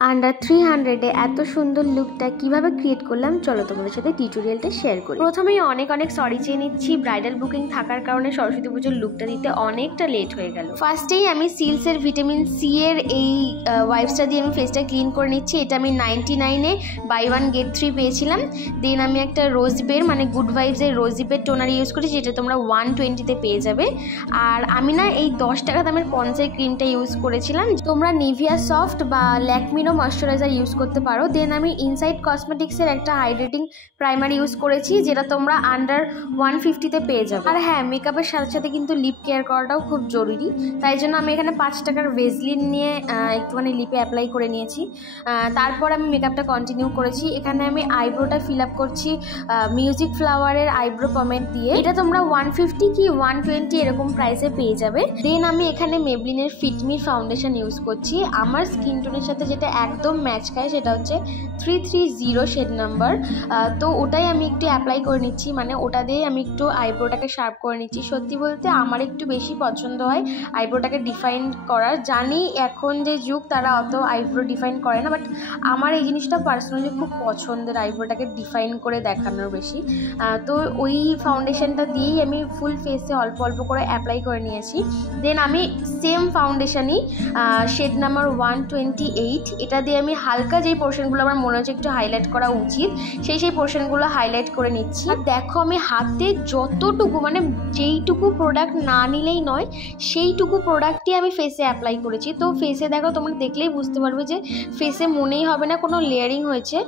Under 300 এত সুন্দর লুকটা কিভাবে ক্রিয়েট করলাম চলো তোমাদের সাথে টিউটোরিয়ালটা শেয়ার করি। প্রথমেই অনেক সরি চেয়ে নিচ্ছি, ব্রাইডাল বুকিং থাকার কারণে সরস্বতী পুজোর লুকটা দিতে অনেকটা লেট হয়ে গেল। ফার্স্টেই আমি সিলসের ভিটামিন সি এর এই ওয়াইপসটা দিয়ে আমি ফেসটা ক্লিন করে নিচ্ছি। এটা আমি 99-এ বাই 1 গেট 3 পেয়েছিলাম। দেন আমি একটা রোজবের মানে গুড ভাইবসের রোজিবের টোনার ইউজ করেছি, যেটা তোমরা 120-তে পেয়ে যাবে। আর আমি না এই 10 টাকা দামের পন্সের ক্রিমটা ইউজ করেছিলাম। তোমরা নিভিয়া সফট বা ল্যাকমিনো ময়শ্চারাইজার ইউজ করতে পারো। দেন আমি ইনসাইড কসমেটিক্সের একটা হাইড্রেটিং প্রাইমার ইউজ করেছি, যেটা তোমরা আন্ডার 150-তে পেয়ে যাবে। আর হ্যাঁ, মেকআপের সাথে সাথে কিন্তু লিপ কেয়ার করাটাও খুব জরুরি, তাই জন্য আমি এখানে 5 টাকার ভেজলিন নিয়ে একটুখানি লিপে অ্যাপ্লাই করে নিয়েছি। তারপর আমি মেকআপটা কন্টিনিউ করেছি। এখানে আমি আইব্রোটা ফিল আপ করছি মিউজিক ফ্লাওয়ারের আইব্রো পমেড দিয়ে। এটা তোমরা 150 কি 120 এরকম প্রাইসে পেয়ে যাবে। দেন আমি এখানে মেবলিনের ফিটমি ফাউন্ডেশন ইউজ করছি। আমার স্কিন টোনের সাথে যেটা একদম ম্যাচ খায় সেটা হচ্ছে 330 শেড নাম্বার। তো ওটাই আমি একটু অ্যাপ্লাই করে নিচ্ছি, মানে ওটা দিয়ে আমি একটু আইব্রোটাকে শার্প করে নিচ্ছি। সত্যি বলতে আমার একটু বেশি পছন্দ হয় আইব্রোটাকে ডিফাইন করার। জানি এখন যে যুগ তারা অত আইব্রো ডিফাইন করে না, বাট আমার এই জিনিসটা পার্সোনালি খুব পছন্দের, আইব্রোটাকে ডিফাইন করে দেখানোর বেশি। তো ওই ফাউন্ডেশনটা দিয়েই আমি ফুল ফেসে অল্প অল্প করে অ্যাপ্লাই করে নিয়েছি। দেন আমি সেম ফাউন্ডেশনই শেড নাম্বার 128, এটা দিয়ে আমি হালকা যেই পোর্শনগুলো আমার মনে হচ্ছে একটু হাইলাইট করা উচিত সেই পোর্শনগুলো হাইলাইট করে নিচ্ছি। আর দেখো আমি হাতে যতটুকু মানে যেইটুকু প্রোডাক্ট না নিলেই নয় সেইটুকু প্রোডাক্টই আমি ফেসে অ্যাপ্লাই করেছি। তো ফেসে দেখো, তোমরা দেখলেই বুঝতে পারবে যে ফেসে মনেই হবে না কোনো লেয়ারিং হয়েছে,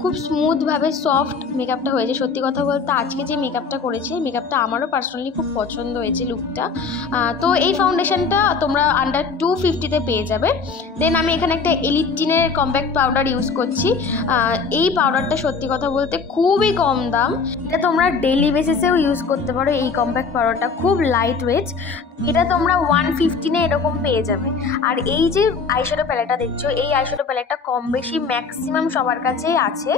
খুব স্মুথভাবে সফট মেকআপটা হয়েছে। সত্যি কথা বলতে আজকে যে মেকআপটা করেছি মেকআপটা আমারও পার্সোনালি খুব পছন্দ হয়েছে লুকটা। তো এই ফাউন্ডেশনটা তোমরা আন্ডার 250-তে পেয়ে যাবে। দেন আমি এখানে একটা এলিটিনের কম্প্যাক্ট পাউডার ইউজ করছি। এই পাউডারটা সত্যি কথা বলতে খুবই কম দাম, এটা তোমরা ডেইলি বেসিসেও ইউজ করতে পারো। এই কম্প্যাক্ট পাউডারটা খুব লাইট ওয়েট, এটা তোমরা 115-এ এরকম পেয়ে যাবে। আর এই যে আইশ্যাডো প্যালেটটা দেখছো, এই আইশ্যাডো প্যালেটটা কম বেশি ম্যাক্সিমাম সবার কাছেই আছে।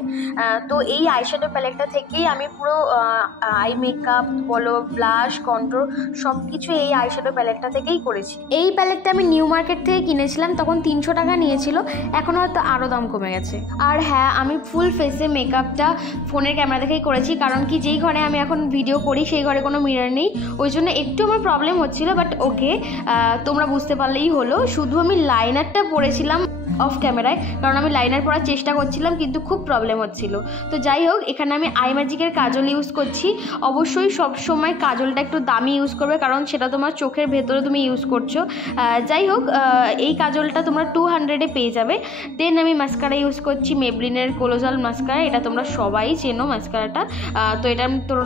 তো এই আইশ্যাডো প্যালেটটা থেকেই আমি পুরো আই মেকআপ বলো, ব্লাশ, কন্ট্রোল সব কিছু এই আইশ্যাডো প্যালেটটা থেকেই করেছি। এই প্যালেটটা আমি নিউ মার্কেট থেকে কিনেছিলাম, তখন 300 টাকা নিয়েছিল, এখন হয়তো আরও দাম কমে গেছে। আর হ্যাঁ, আমি ফুল ফেসে মেকআপটা ফোনের ক্যামেরা দেখেই করেছি, কারণ কি যেই ঘরে আমি এখন ভিডিও করি সেই ঘরে কোনো মিরর নেই, ওই জন্য একটু আমার প্রবলেম হচ্ছিল। বাট ওকে, তোমরা বুঝতে পারলেই হলো। শুধু আমি লাইনারটা পরেছিলাম অফ ক্যামেরায়, কারণ আমি লাইনার পরার চেষ্টা করছিলাম কিন্তু খুব প্রবলেম হচ্ছিল। তো যাই হোক, এখানে আমি আই ম্যাজিকের কাজল ইউজ করছি। অবশ্যই সবসময় কাজলটা একটু দামি ইউজ করবে, কারণ সেটা তোমার চোখের ভেতরে তুমি ইউজ করছো। যাই হোক, এই কাজলটা তোমরা 200-এ পেয়ে যাবে। দেন আমি মাস্কারা ইউজ করছি, মেবলিনের কোলোজাল মাস্কারা, এটা তোমরা সবাই চেনো মাস্কারাটা। তো এটা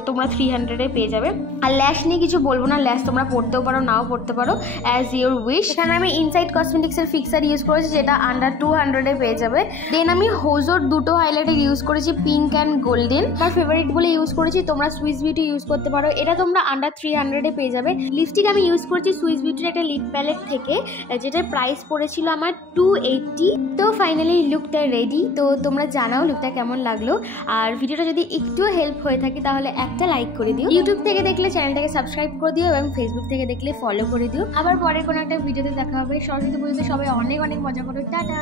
তোমরা 300-এ পেয়ে যাবে। আর ল্যাশ নিয়ে কিছু বলবো না, ল্যাশ তোমরা পড়তেও পারো নাও পড়তে পারো, অ্যাজ ইউর উইশ। এখানে আমি ইনসাইড কসমেটিক্সের ফিক্সার ইউজ করেছি, যেটা আন্ডার 200-এ পেয়ে যাবে। দেন আমি হোজোর দুটো হাইলাইটার ইউজ করেছি, পিঙ্ক অ্যান্ড গোল্ডেন, আমার ফেভারিট বলে ইউজ করেছি। তোমরা সুইস বিউটি ইউজ করতে পারো, এটা তোমরা আন্ডার 300-এ পেয়ে যাবে। লিপস্টিক আমি ইউজ করছি সুইস বিউটির একটা লিপ প্যালেট থেকে, যেটার প্রাইস পড়েছিল আমার 280। তো ফাইনালি লুকটা রেডি। তো তোমরা জানাও লুকটা কেমন লাগলো। আর ভিডিওটা যদি একটু হেল্প হয়ে থাকে তাহলে একটা লাইক করে দিও। ইউটিউব থেকে দেখলে চ্যানেলটাকে সাবস্ক্রাইব করে দিও এবং ফেসবুক থেকে দেখলে ফলো করে দিও। আবার পরে কোনো একটা ভিডিওতে দেখা হবে। সরস্বতী পুজোতে সবাই অনেক মজা করো। টাটা।